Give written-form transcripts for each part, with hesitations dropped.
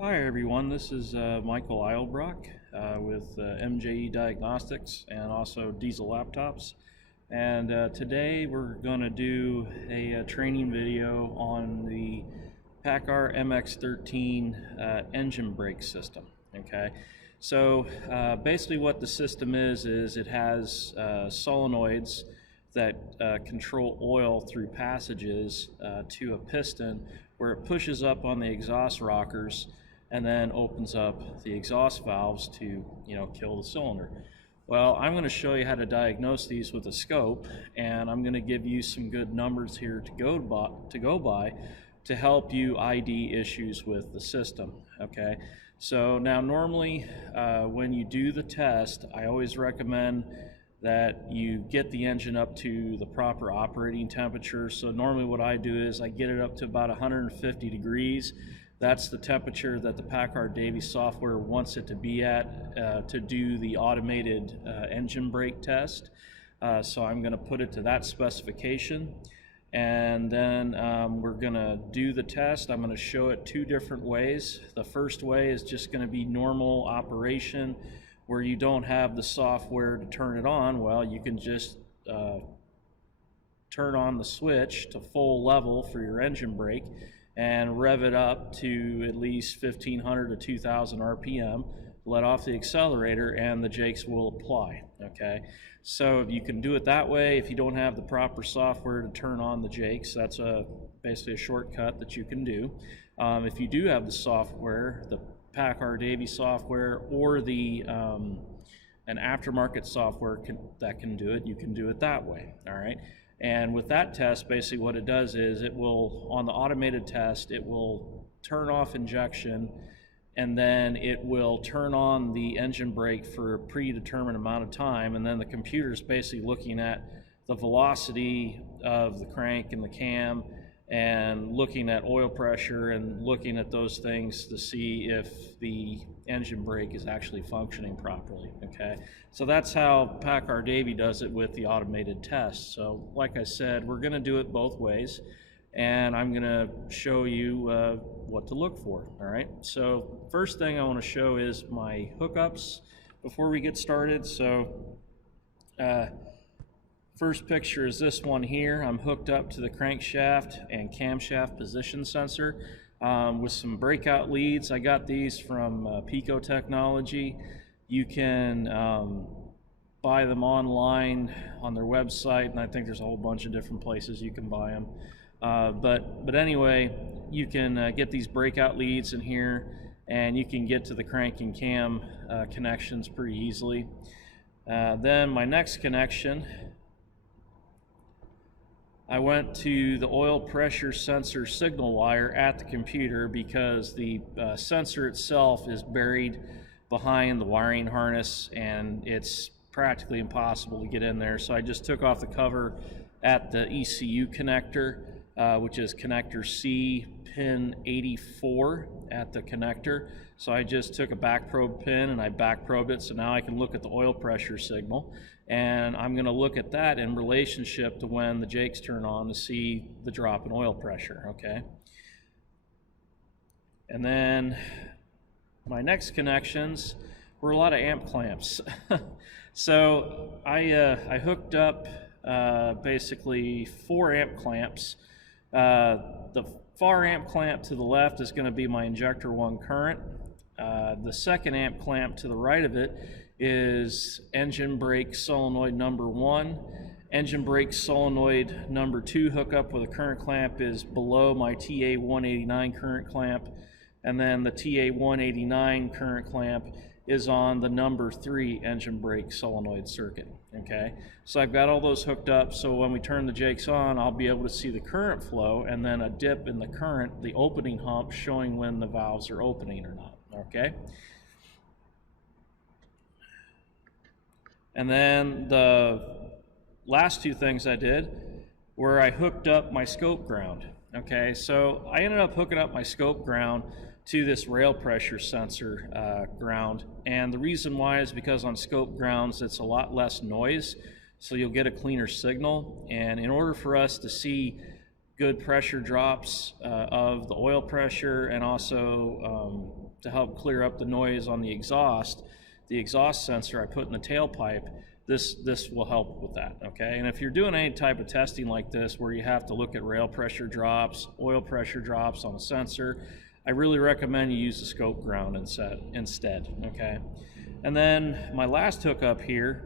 Hi everyone, this is Michael Eilbrock with MJE Diagnostics and also Diesel Laptops. And today we're going to do a training video on the Paccar MX13 engine brake system. Okay, so basically what the system is it has solenoids that control oil through passages to a piston where it pushes up on the exhaust rockers and then opens up the exhaust valves to kill the cylinder. Well, I'm going to show you how to diagnose these with a scope, and I'm going to give you some good numbers here to go by to help you ID issues with the system. Okay, so now normally when you do the test, I always recommend that you get the engine up to the proper operating temperature. So normally what I do is I get it up to about 150 degrees. That's the temperature that the Paccar Davy software wants it to be at to do the automated engine brake test. So I'm going to put it to that specification, and then we're going to do the test. I'm going to show it two different ways. The first way is just going to be normal operation, where you don't have the software to turn it on. Well, you can just turn on the switch to full level for your engine brake and rev it up to at least 1500 to 2000 RPM, let off the accelerator, and the jakes will apply. Okay, so you can do it that way. If you don't have the proper software to turn on the jakes, that's basically a shortcut that you can do. If you do have the software, the Paccar Davy software or the an aftermarket software that can do it, you can do it that way. All right. And with that test, basically what it does is it will, on the automated test, it will turn off injection, and then it will turn on the engine brake for a predetermined amount of time, and then the computer is basically looking at the velocity of the crank and the cam and looking at oil pressure and looking at those things to see if the engine brake is actually functioning properly. Okay, so that's how Paccar Davy does it with the automated test. So like I said, we're going to do it both ways, and I'm going to show you what to look for. All right, so first thing I want to show is my hookups before we get started. So first picture is this one here. I'm hooked up to the crankshaft and camshaft position sensor with some breakout leads. I got these from Pico Technology. You can buy them online on their website, and I think there's a whole bunch of different places you can buy them. But anyway, you can get these breakout leads in here, and you can get to the crank and cam connections pretty easily. Then my next connection, I went to the oil pressure sensor signal wire at the computer because the sensor itself is buried behind the wiring harness and it's practically impossible to get in there. So I just took off the cover at the ECU connector, which is connector C, pin 84 at the connector. So I just took a back probe pin and I back probed it, so now I can look at the oil pressure signal. And I'm going to look at that in relationship to when the jakes turn on to see the drop in oil pressure. Okay. And then my next connections were a lot of amp clamps. So I hooked up basically 4 amp clamps. The far amp clamp to the left is going to be my injector 1 current. The second amp clamp to the right of it is engine brake solenoid number 1. Engine brake solenoid number 2 hookup with a current clamp is below my TA189 current clamp, and then the TA189 current clamp is on the number 3 engine brake solenoid circuit. Okay, so I've got all those hooked up, so when we turn the jakes on, I'll be able to see the current flow and then a dip in the current, the opening hump, showing when the valves are opening or not. Okay. And then the last 2 things I did were I hooked up my scope ground. Okay, so I ended up hooking up my scope ground to this rail pressure sensor ground, and the reason why is because on scope grounds it's a lot less noise, so you'll get a cleaner signal. And in order for us to see good pressure drops of the oil pressure and also to help clear up the noise on the exhaust sensor I put in the tailpipe. This will help with that, okay? And if you're doing any type of testing like this where you have to look at rail pressure drops, oil pressure drops on a sensor, I really recommend you use the scope ground instead, okay? And then my last hookup here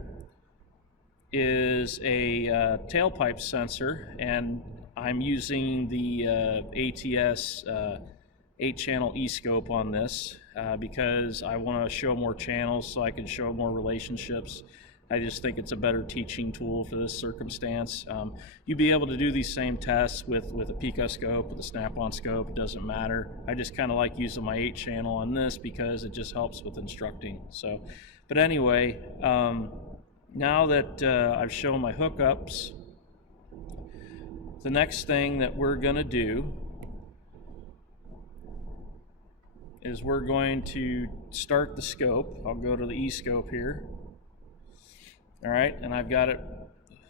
is a tailpipe sensor, and I'm using the ATS 8-channel e-scope on this because I want to show more channels so I can show more relationships. I just think it's a better teaching tool for this circumstance. You'd be able to do these same tests with a Paccar scope, with a snap-on scope, it doesn't matter. I just kind of like using my 8-channel on this because it just helps with instructing. So, but anyway, now that I've shown my hookups, the next thing that we're going to do is we're going to start the scope. I'll go to the e-scope here. All right, and I've got it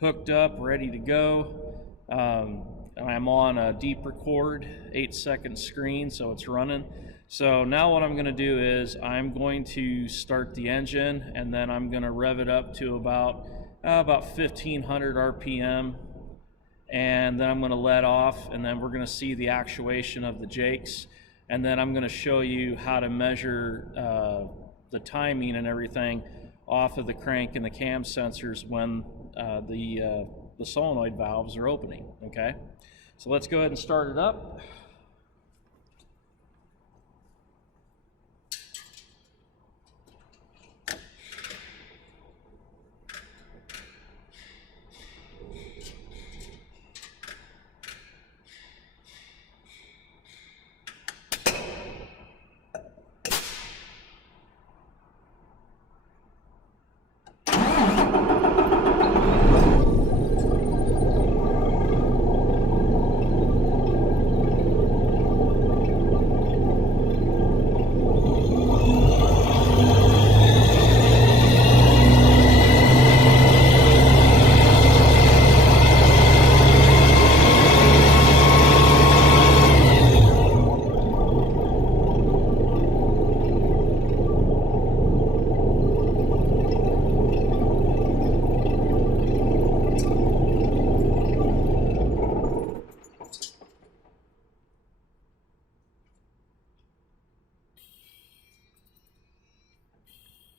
hooked up, ready to go. And I'm on a deep record, 8-second screen, so it's running. So now what I'm going to do is I'm going to start the engine, and then I'm going to rev it up to about 1500 RPM, and then I'm going to let off, and then we're going to see the actuation of the jakes, and then I'm going to show you how to measure the timing and everything off of the crank and the cam sensors when the solenoid valves are opening, okay? So let's go ahead and start it up.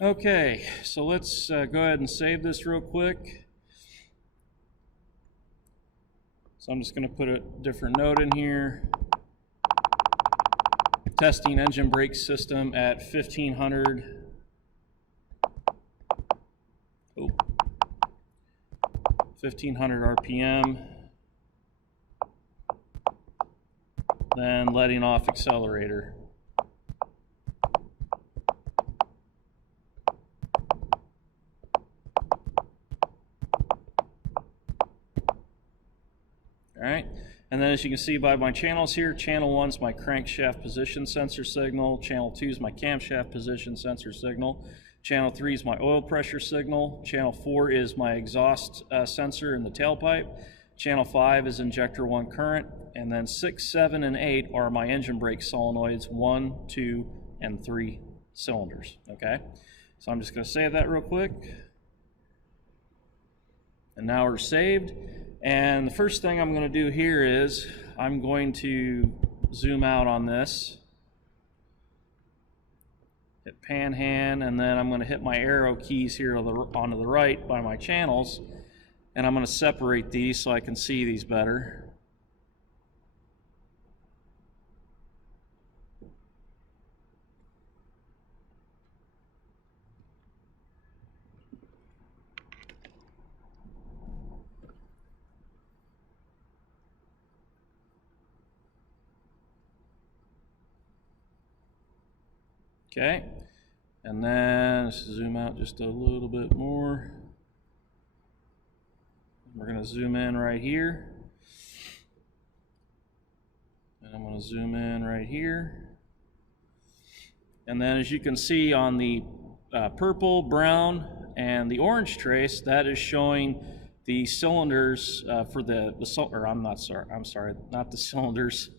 Okay, so let's go ahead and save this real quick. So I'm just going to put a different note in here. Testing engine brake system at 1500. 1500 RPM. Then letting off accelerator. All right, and then as you can see by my channels here, channel 1 is my crankshaft position sensor signal, channel 2 is my camshaft position sensor signal, channel 3 is my oil pressure signal, channel 4 is my exhaust sensor in the tailpipe, channel 5 is injector 1 current, and then 6, 7, and 8 are my engine brake solenoids, 1, 2, and 3 cylinders, okay? So I'm just going to save that real quick. And now we're saved. And the first thing I'm going to do here is I'm going to zoom out on this, hit panhand, and then I'm going to hit my arrow keys here onto the right by my channels, and I'm going to separate these so I can see these better. Okay, and then let's zoom out just a little bit more. We're going to zoom in right here. And I'm going to zoom in right here. And then as you can see on the purple, brown, and the orange trace, that is showing the cylinders for I'm sorry, not the cylinders,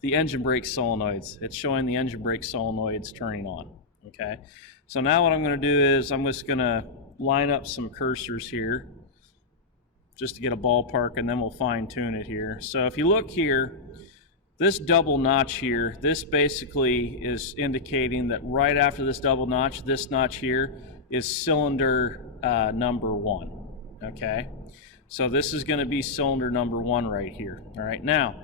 the engine brake solenoids. It's showing the engine brake solenoids turning on, okay? So now what I'm gonna do is I'm just gonna line up some cursors here just to get a ballpark, and then we'll fine tune it here. So if you look here, this double notch here, this basically is indicating that right after this double notch, this notch here is cylinder number 1, okay? So this is gonna be cylinder number 1 right here, all right? Now,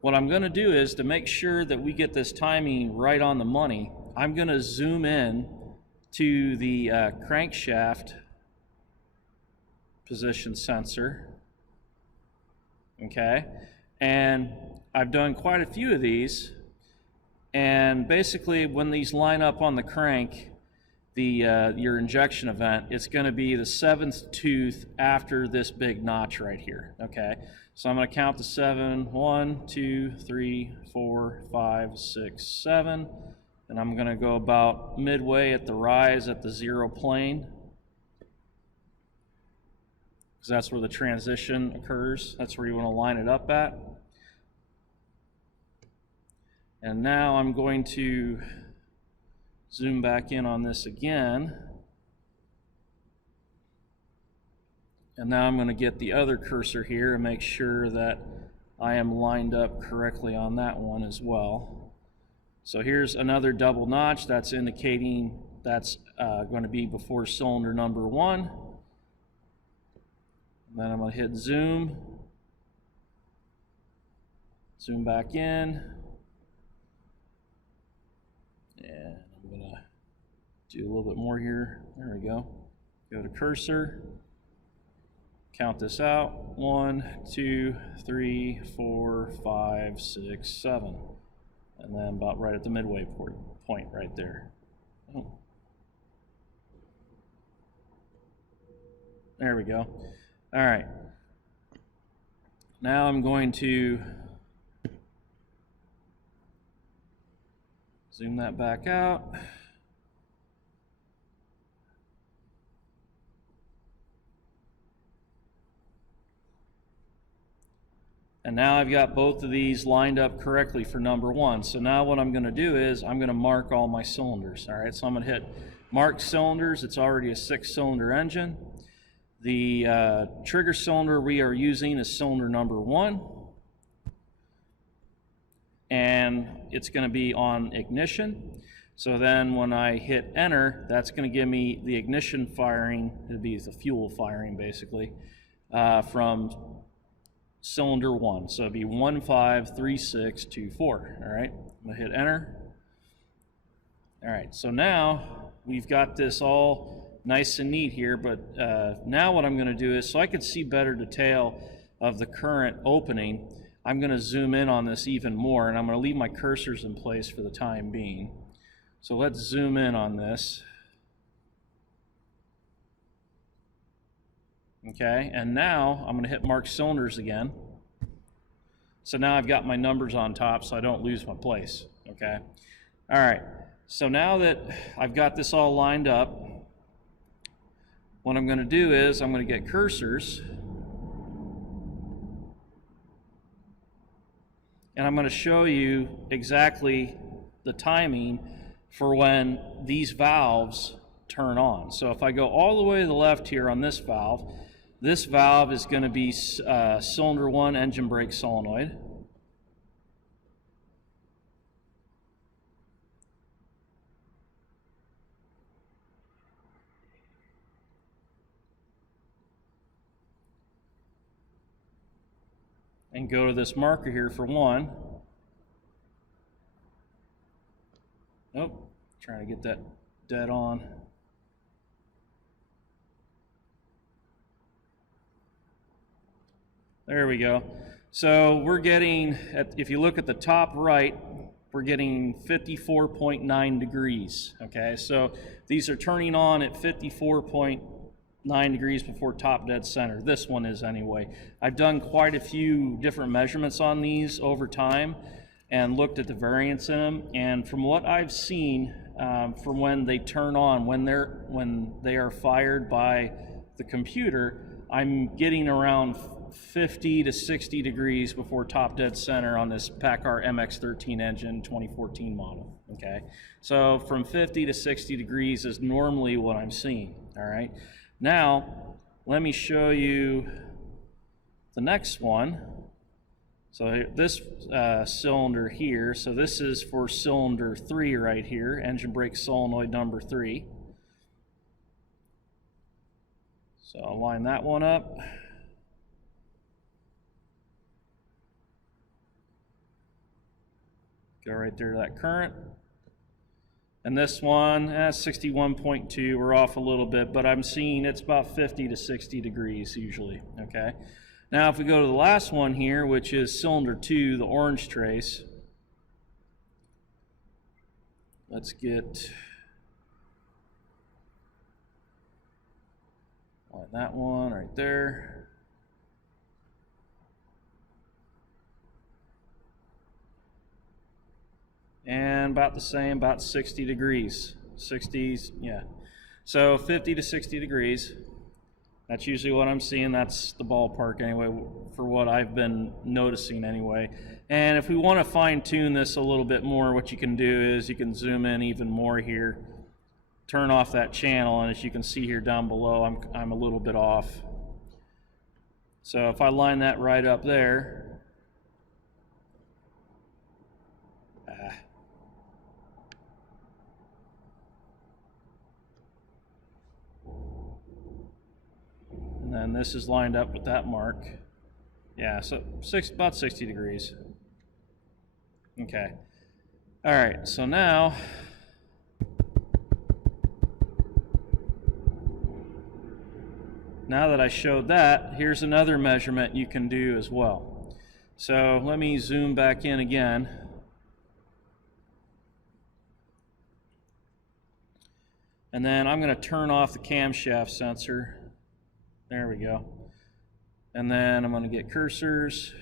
what I'm gonna do is, to make sure that we get this timing right on the money, I'm gonna zoom in to the crankshaft position sensor, okay? And I've done quite a few of these, and basically when these line up on the crank, your injection event, it's going to be the 7th tooth after this big notch right here, okay? So I'm going to count to 7, 1, 2, 3, 4, 5, 6, 7, and I'm going to go about midway at the rise at the 0 plane, because that's where the transition occurs. That's where you want to line it up at. And now I'm going to zoom back in on this again. And now I'm going to get the other cursor here and make sure that I am lined up correctly on that one as well. So here's another double notch. That's indicating that's going to be before cylinder number 1. And then I'm going to hit zoom. Zoom back in. And I'm going to do a little bit more here. There we go. Go to cursor. Count this out. 1, 2, 3, 4, 5, 6, 7. And then about right at the midway point right there. Oh. There we go. All right. Now I'm going to zoom that back out. And now I've got both of these lined up correctly for number 1. So now what I'm going to do is I'm going to mark all my cylinders. All right, so I'm going to hit mark cylinders. It's already a 6-cylinder engine. The trigger cylinder we are using is cylinder number 1. And it's going to be on ignition. So then when I hit enter, that's going to give me the ignition firing. It'll be the fuel firing basically from cylinder 1. So it'd be 1, 5, 3, 6, 2, 4. All right, I'm going to hit enter. All right, so now we've got this all nice and neat here, but now what I'm going to do is, so I could see better detail of the current opening, I'm going to zoom in on this even more, and I'm going to leave my cursors in place for the time being. So let's zoom in on this. Okay, and now I'm going to hit mark cylinders again. So now I've got my numbers on top so I don't lose my place. Okay, all right, so now that I've got this all lined up, what I'm going to do is I'm going to get cursors, and I'm going to show you exactly the timing for when these valves turn on. So if I go all the way to the left here on this valve is going to be cylinder 1 engine brake solenoid. And go to this marker here for 1. Nope, trying to get that dead on. There we go. So we're getting, if you look at the top right, we're getting 54.9 degrees. Okay, so these are turning on at 54.9 degrees before top dead center. This one is anyway. I've done quite a few different measurements on these over time and looked at the variance in them, and from what I've seen, from when they turn on, when they are fired by the computer, I'm getting around 50 to 60 degrees before top dead center on this Paccar MX 13 engine 2014 model. Okay, so from 50 to 60 degrees is normally what I'm seeing. All right, now let me show you the next one. So this cylinder here, so this is for cylinder 3 right here, engine brake solenoid number 3. So I'll line that one up. Go right there to that current. And this one, 61.2, we're off a little bit, but I'm seeing it's about 50 to 60 degrees usually, okay? Now if we go to the last one here, which is cylinder 2, the orange trace, let's get that one right there. And about the same, about 60 degrees. 60s, yeah. So 50 to 60 degrees. That's usually what I'm seeing. That's the ballpark anyway, for what I've been noticing anyway. And if we want to fine tune this a little bit more, what you can do is you can zoom in even more here, turn off that channel, and as you can see here down below, I'm a little bit off. So if I line that right up there, and then this is lined up with that mark. Yeah, so about 60 degrees. Okay. All right, so now that I showed that, here's another measurement you can do as well. So let me zoom back in again. And then I'm going to turn off the camshaft sensor. There we go. And then I'm going to get cursors.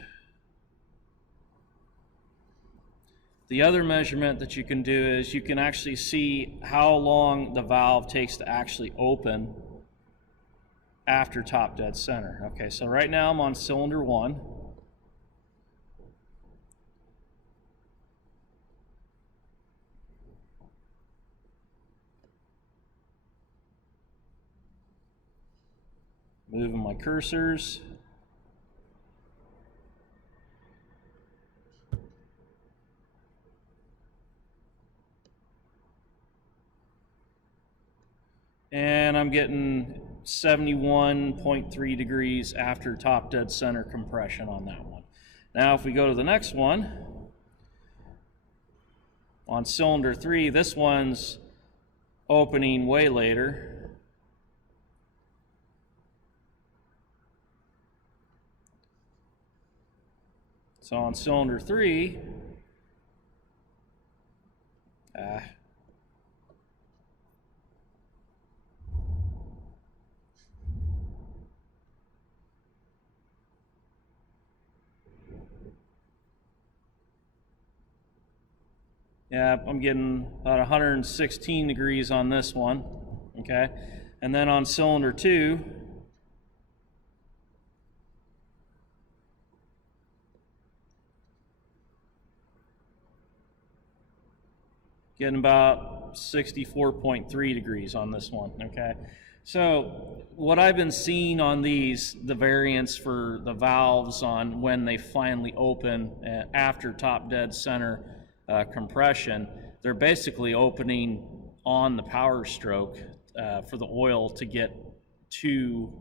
The other measurement that you can do is you can actually see how long the valve takes to actually open after top dead center. Okay, so right now I'm on cylinder 1. Moving my cursors. And I'm getting 71.3 degrees after top dead center compression on that one. Now if we go to the next one, on cylinder 3, this one's opening way later. So on cylinder 3, yeah, I'm getting about 116 degrees on this one, okay? And then on cylinder 2, getting about 64.3 degrees on this one, okay? So what I've been seeing on these, the variance for the valves on when they finally open after top dead center compression, they're basically opening on the power stroke for the oil to get to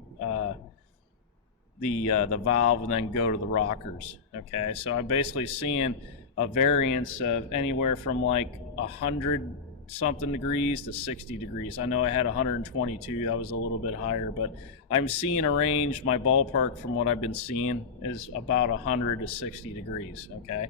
the valve and then go to the rockers, okay? So I'm basically seeing a variance of anywhere from like 100 something degrees to 60 degrees. I know I had 122, that was a little bit higher, but I'm seeing a range, my ballpark from what I've been seeing is about 100 to 60 degrees, okay?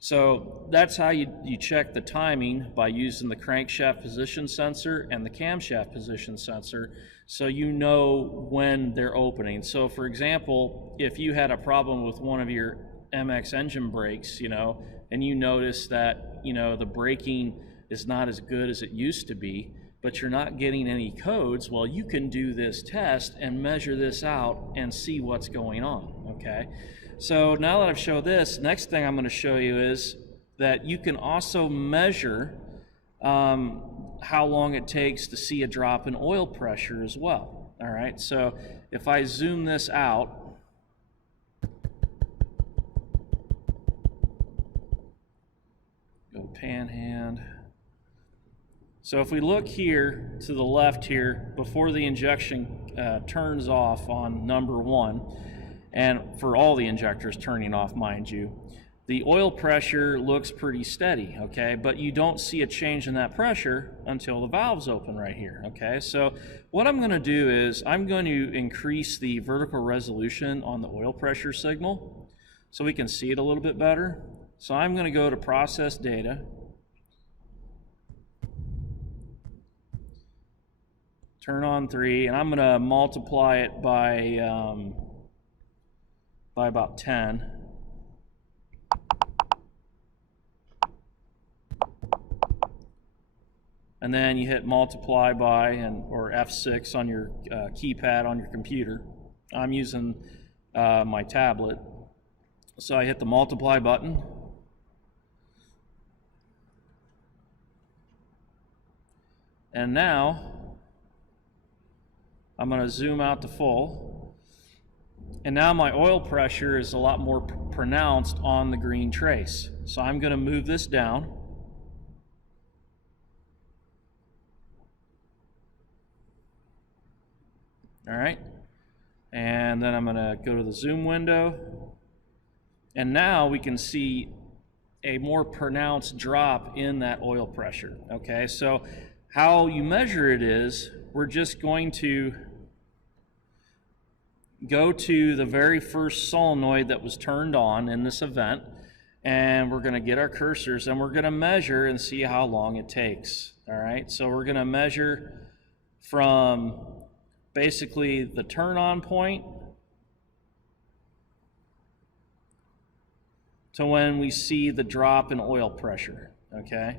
So that's how you check the timing, by using the crankshaft position sensor and the camshaft position sensor, so you know when they're opening. So for example, if you had a problem with one of your MX engine brakes, and you notice that, the braking is not as good as it used to be, but you're not getting any codes, well, you can do this test and measure this out and see what's going on, okay? So now that I've showed this, next thing I'm going to show you is that you can also measure how long it takes to see a drop in oil pressure as well, all right? So if I zoom this out, go panhand. So if we look here to the left here, before the injection turns off on number 1, and for all the injectors turning off, mind you, the oil pressure looks pretty steady, okay? But you don't see a change in that pressure until the valves open right here, okay? So what I'm gonna do is I'm going to increase the vertical resolution on the oil pressure signal so we can see it a little bit better. So I'm gonna go to process data, turn on 3, and I'm gonna multiply it by about 10. And then you hit multiply by or F6 on your keypad on your computer. I'm using my tablet. So I hit the multiply button. And now I'm going to zoom out to full. And now my oil pressure is a lot more pronounced on the green trace. So I'm going to move this down. All right, and then I'm going to go to the zoom window, and now we can see a more pronounced drop in that oil pressure, okay? So how you measure it is, we're just going to go to the very first solenoid that was turned on in this event, and we're going to get our cursors, and we're going to measure and see how long it takes, all right? So we're going to measure from basically the turn on point to when we see the drop in oil pressure, okay?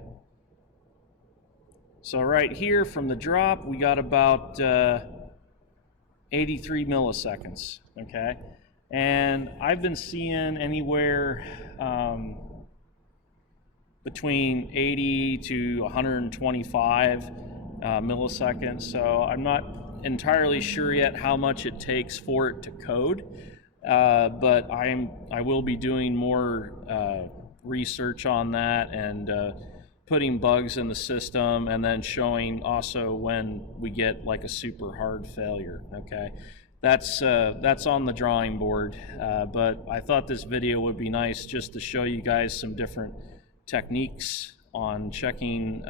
So right here from the drop, we got about 83 milliseconds, okay? And I've been seeing anywhere between 80 to 125 milliseconds, so I'm not entirely sure yet how much it takes for it to code, but I will be doing more research on that and putting bugs in the system, and then showing also when we get like a super hard failure, okay? That's on the drawing board, but I thought this video would be nice just to show you guys some different techniques on checking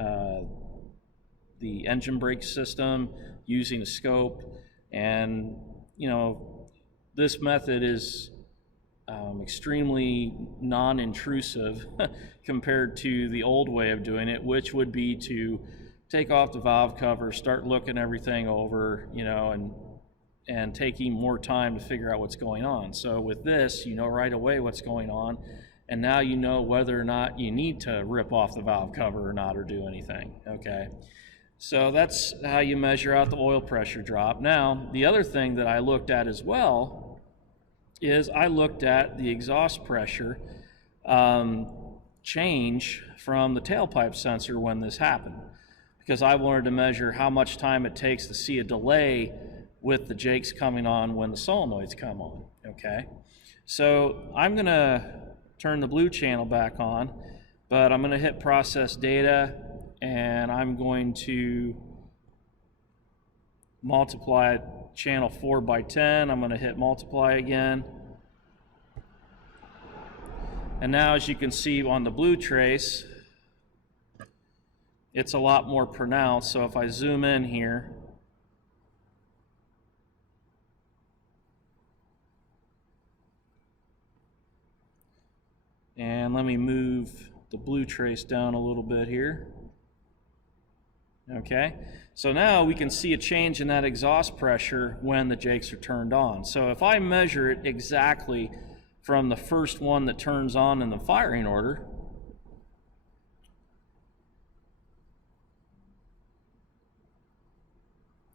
the engine brake system using a scope. And you know, this method is extremely non-intrusive compared to the old way of doing it, which would be to take off the valve cover, start looking everything over, you know, and taking more time to figure out what's going on. So with this, you know right away what's going on, and now you know whether or not you need to rip off the valve cover or not, or do anything, okay? So that's how you measure out the oil pressure drop. Now, the other thing that I looked at as well is I looked at the exhaust pressure change from the tailpipe sensor when this happened, because I wanted to measure how much time it takes to see a delay with the jakes coming on when the solenoids come on, okay? So I'm gonna turn the blue channel back on, but I'm gonna hit process data, and I'm going to multiply channel 4 by 10. I'm going to hit multiply again. And now, as you can see on the blue trace, it's a lot more pronounced. So if I zoom in here, and let me move the blue trace down a little bit here. Okay, so now we can see a change in that exhaust pressure when the jakes are turned on. So if I measure it exactly from the first one that turns on in the firing order,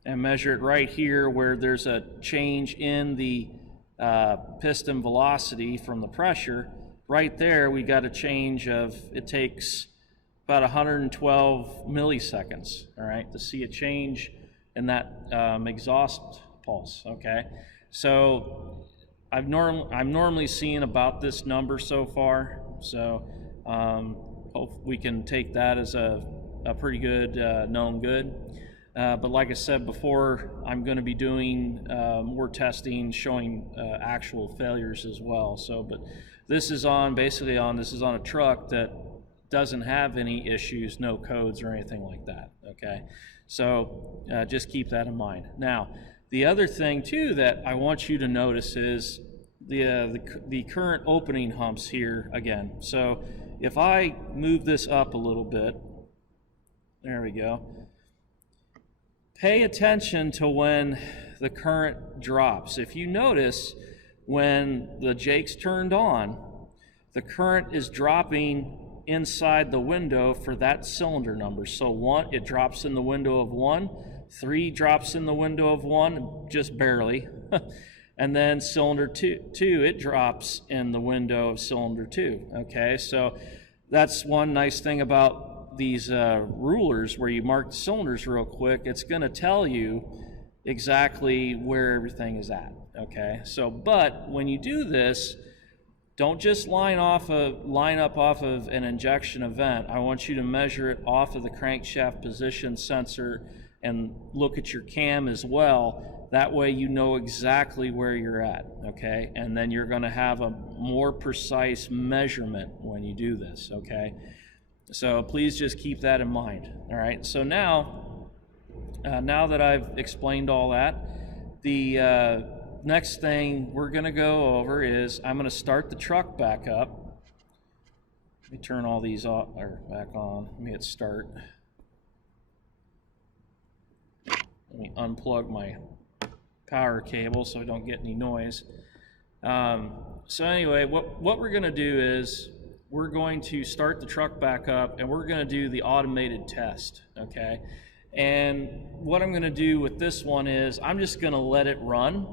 and measure it right here where there's a change in the piston velocity from the pressure. Right there, we got a change of, it takes about 112 milliseconds, all right, to see a change in that exhaust pulse, okay? So I'm normally seeing about this number so far, so hope we can take that as a pretty good known good. But like I said before, I'm going to be doing more testing showing actual failures as well. So, but this is basically on a truck that doesn't have any issues, no codes or anything like that, okay? So just keep that in mind. Now, the other thing too that I want you to notice is the current opening humps here again. So if I move this up a little bit, there we go. Pay attention to when the current drops. If you notice, when the Jake's turned on, the current is dropping inside the window for that cylinder number. So 1, it drops in the window of 1, 3 drops in the window of 1, just barely. And then cylinder 2, it drops in the window of cylinder 2. Okay, so that's one nice thing about these rulers where you mark the cylinders real quick. It's going to tell you exactly where everything is at. Okay, so but when you do this, don't just line up off of an injection event. I want you to measure it off of the crankshaft position sensor and look at your cam as well. That way you know exactly where you're at, okay? And then you're going to have a more precise measurement when you do this, okay? So please just keep that in mind, all right? So now that I've explained all that, the next thing we're going to go over is I'm going to start the truck back up. Let me turn all these off or back on. Let me hit start. Let me unplug my power cable so I don't get any noise. So anyway, what we're going to do is we're going to start the truck back up and we're going to do the automated test, okay? And what I'm going to do with this one is I'm just going to let it run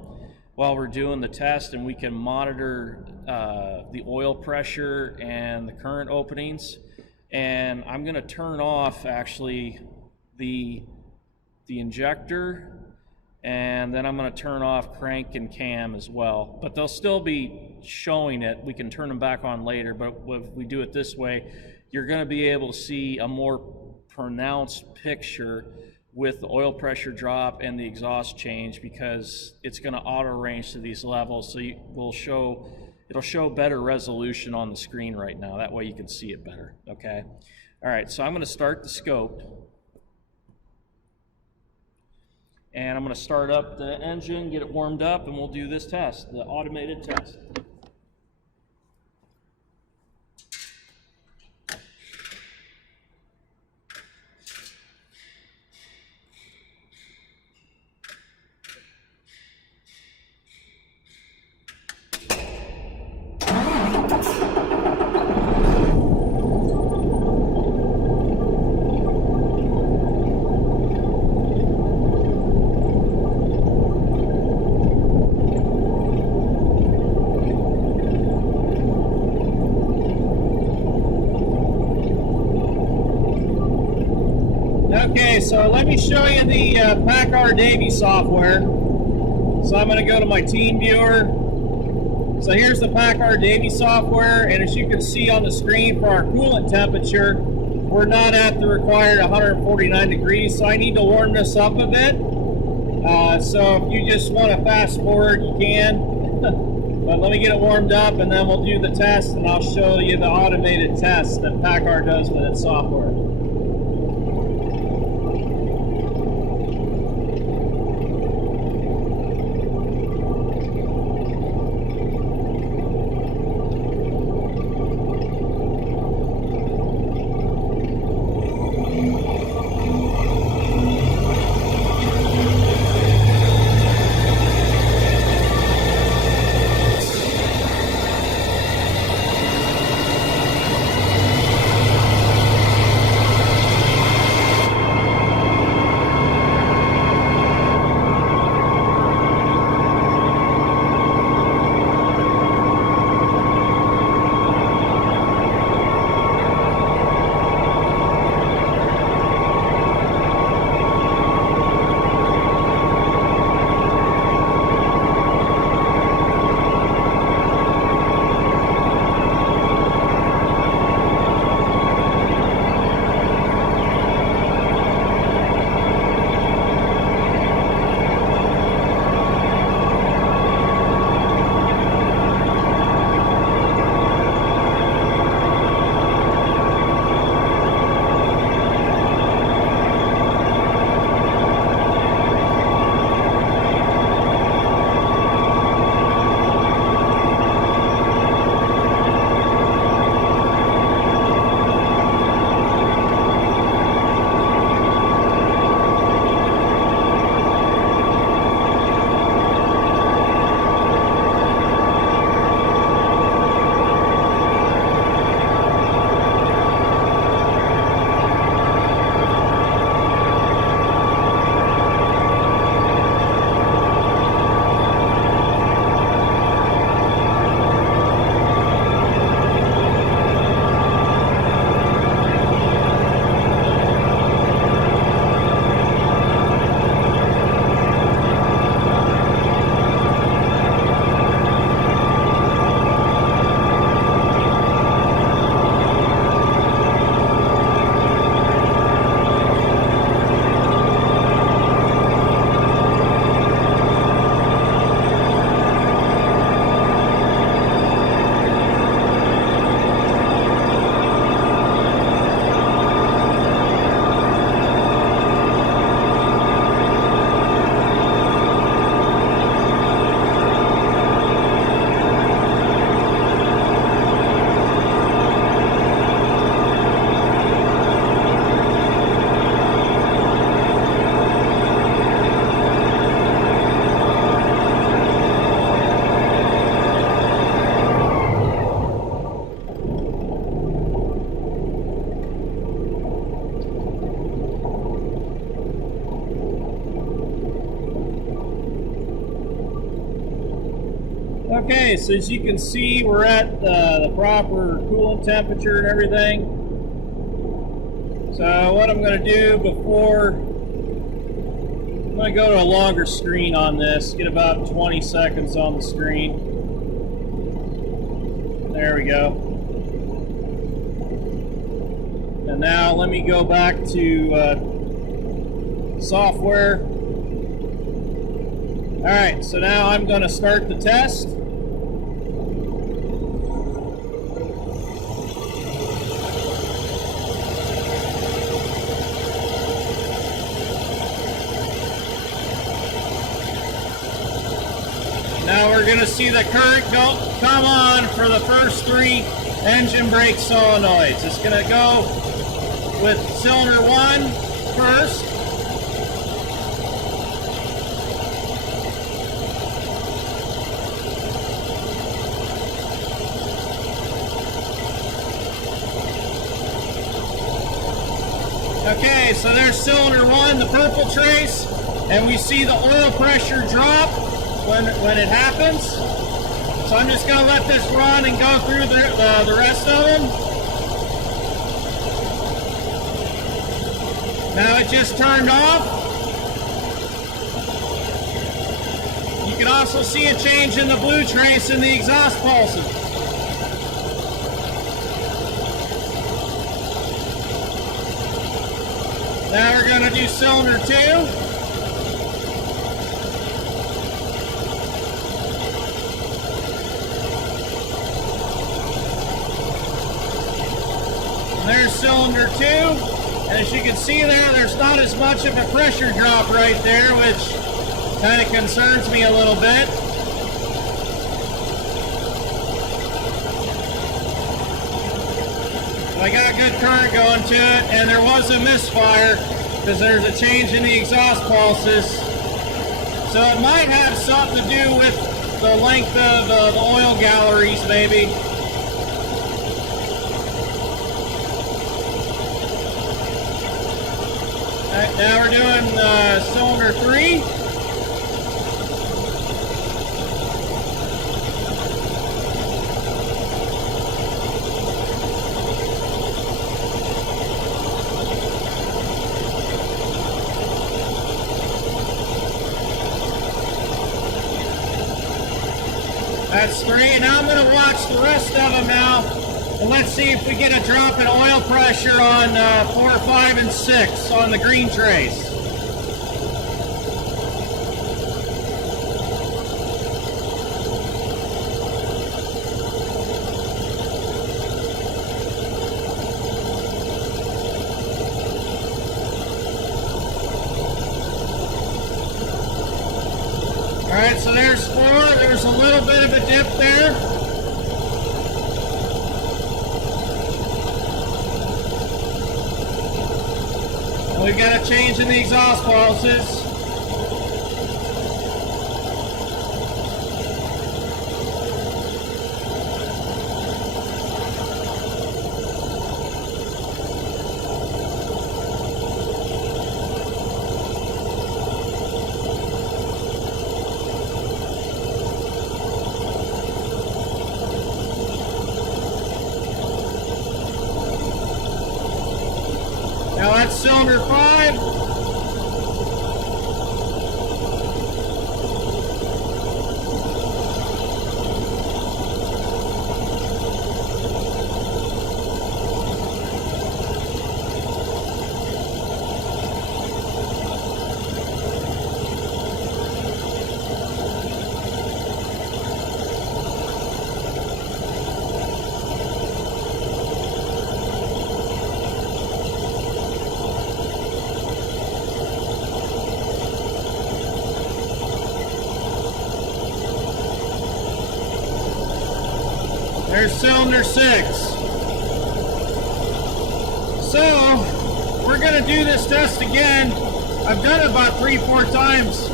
while we're doing the test, and we can monitor the oil pressure and the current openings. And I'm going to turn off actually the injector, and then I'm going to turn off crank and cam as well. But they'll still be showing it. We can turn them back on later, but if we do it this way, you're going to be able to see a more pronounced picture with the oil pressure drop and the exhaust change, because it's going to auto range to these levels, so it'll show better resolution on the screen right now. That way you can see it better, okay? All right, so I'm going to start the scope. And I'm going to start up the engine, get it warmed up, and we'll do this test, the automated test. Okay, so let me show you the Paccar Davy software. So I'm going to go to my team viewer. So here's the Paccar Davy software, and as you can see on the screen for our coolant temperature, we're not at the required 149 degrees, so I need to warm this up a bit. So if you just want to fast forward, you can. But let me get it warmed up, and then we'll do the test, and I'll show you the automated test that Paccar does with its software. Okay, so as you can see, we're at the proper coolant temperature and everything. So what I'm going to do before, I'm going to go to a longer screen on this, get about 20 seconds on the screen. There we go. And now let me go back to software. Alright, so now I'm going to start the test. Now we're going to see the current come on for the first 3 engine brake solenoids. It's going to go with cylinder 1 first. Okay, so there's cylinder 1, the purple trace, and we see the oil pressure drop when it happens. So I'm just going to let this run and go through the rest of them. Now it just turned off. You can also see a change in the blue trace in the exhaust pulses. Now we're going to do cylinder 2. There's cylinder 2, and as you can see there's not as much of a pressure drop right there, which kind of concerns me a little bit. I got good current going to it, and there was a misfire because there's a change in the exhaust pulses. So it might have something to do with the length of the oil galleries, maybe. Alright, now we're doing cylinder 3. That's 3, and now I'm going to watch the rest of them now, and let's see if we get a drop in oil pressure on 4, 5, and 6 on the green trace. Alright, so there's 4. There's a little bit of a dip there. And we've got a change in the exhaust pulses. Now that's cylinder 5. There's cylinder 6. So, we're going to do this test again. I've done it about 3-4 times,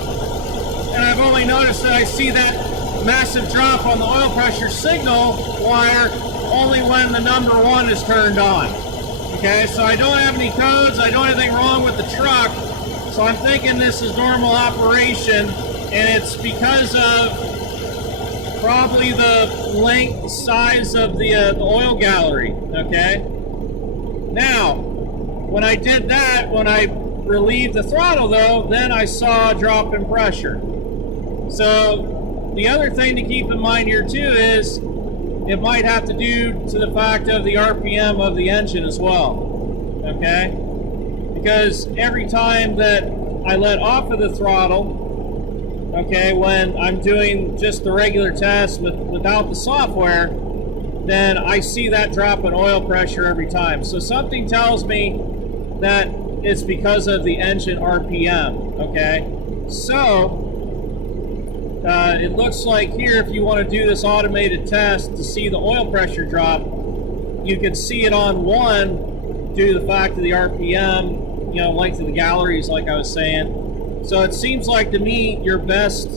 and I've only noticed that I see that massive drop on the oil pressure signal wire only when the number 1 is turned on. Okay, so I don't have any codes, I don't have anything wrong with the truck, so I'm thinking this is normal operation, and it's because of probably the length, size of the oil gallery, okay? Now, when I did that, when I relieved the throttle though, then I saw a drop in pressure. So the other thing to keep in mind here too is it might have to do to the fact of the RPM of the engine as well, okay? Because every time that I let off of the throttle, okay, when I'm doing just the regular test without the software, then I see that drop in oil pressure every time. So something tells me that it's because of the engine RPM, okay? So it looks like here, if you want to do this automated test to see the oil pressure drop, you can see it on 1 due to the fact of the RPM, you know, length of the galleries, like I was saying. So it seems like to me your best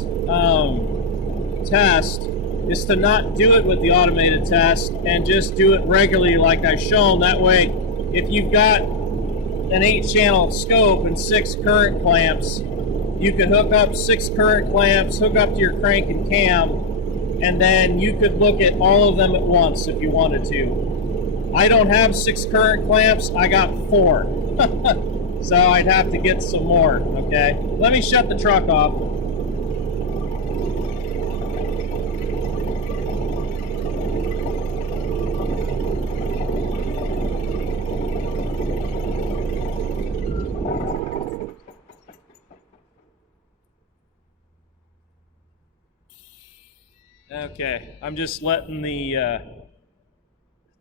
test is to not do it with the automated test and just do it regularly like I've shown. That way, if you've got an 8-channel scope and 6 current clamps, you could hook up 6 current clamps, hook up to your crank and cam, and then you could look at all of them at once if you wanted to. I don't have 6 current clamps, I got 4. So I'd have to get some more, okay? Let me shut the truck off. Okay, I'm just letting the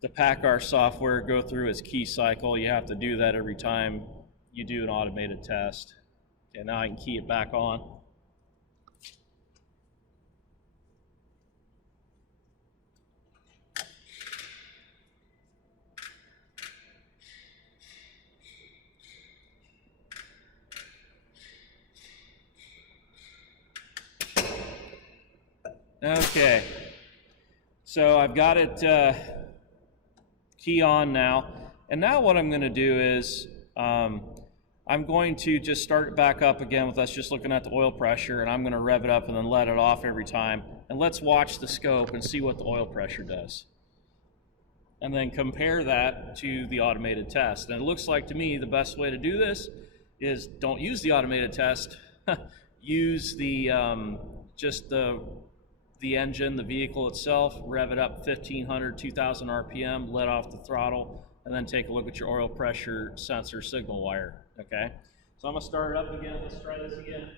Paccar software go through its key cycle. You have to do that every time you do an automated test. Okay, now I can key it back on. Okay, so I've got it key on now, and now what I'm going to do is I'm going to just start it back up again with us just looking at the oil pressure, and I'm going to rev it up and then let it off every time, and let's watch the scope and see what the oil pressure does, and then compare that to the automated test. And it looks like to me the best way to do this is don't use the automated test, use the just the engine, the vehicle itself, rev it up 1500, 2000 RPM, let off the throttle, and then take a look at your oil pressure sensor signal wire, okay? So I'm gonna start it up again, let's try this again.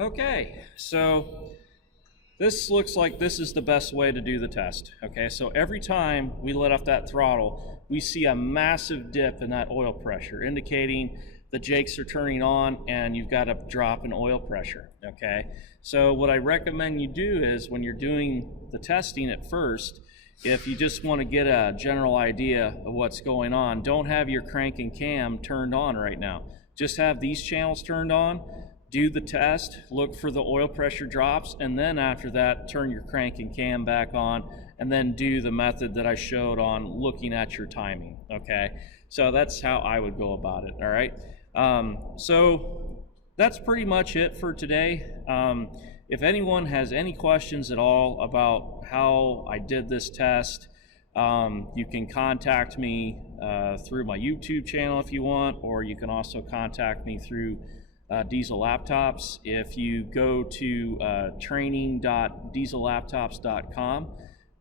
Okay, so this looks like this is the best way to do the test. Okay, so every time we let off that throttle, we see a massive dip in that oil pressure, indicating the jakes are turning on and you've got a drop in oil pressure. Okay, so what I recommend you do is when you're doing the testing at first, if you just want to get a general idea of what's going on, don't have your crank and cam turned on right now. Just have these channels turned on. Do the test, look for the oil pressure drops, and then after that, turn your crank and cam back on, and then do the method that I showed on looking at your timing, okay? So that's how I would go about it, all right? So that's pretty much it for today. if anyone has any questions at all about how I did this test, you can contact me through my YouTube channel if you want, or you can also contact me through Diesel Laptops. If you go to training.diesellaptops.com,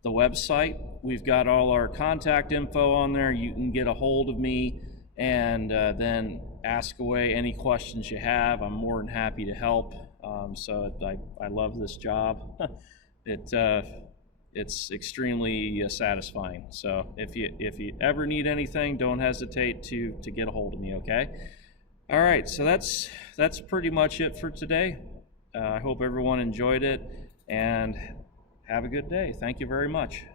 the website, we've got all our contact info on there. You can get a hold of me and then ask away any questions you have. I'm more than happy to help. So I love this job. It's extremely satisfying. So if you ever need anything, don't hesitate to get a hold of me. Okay. All right. So that's pretty much it for today. I hope everyone enjoyed it, and have a good day. Thank you very much.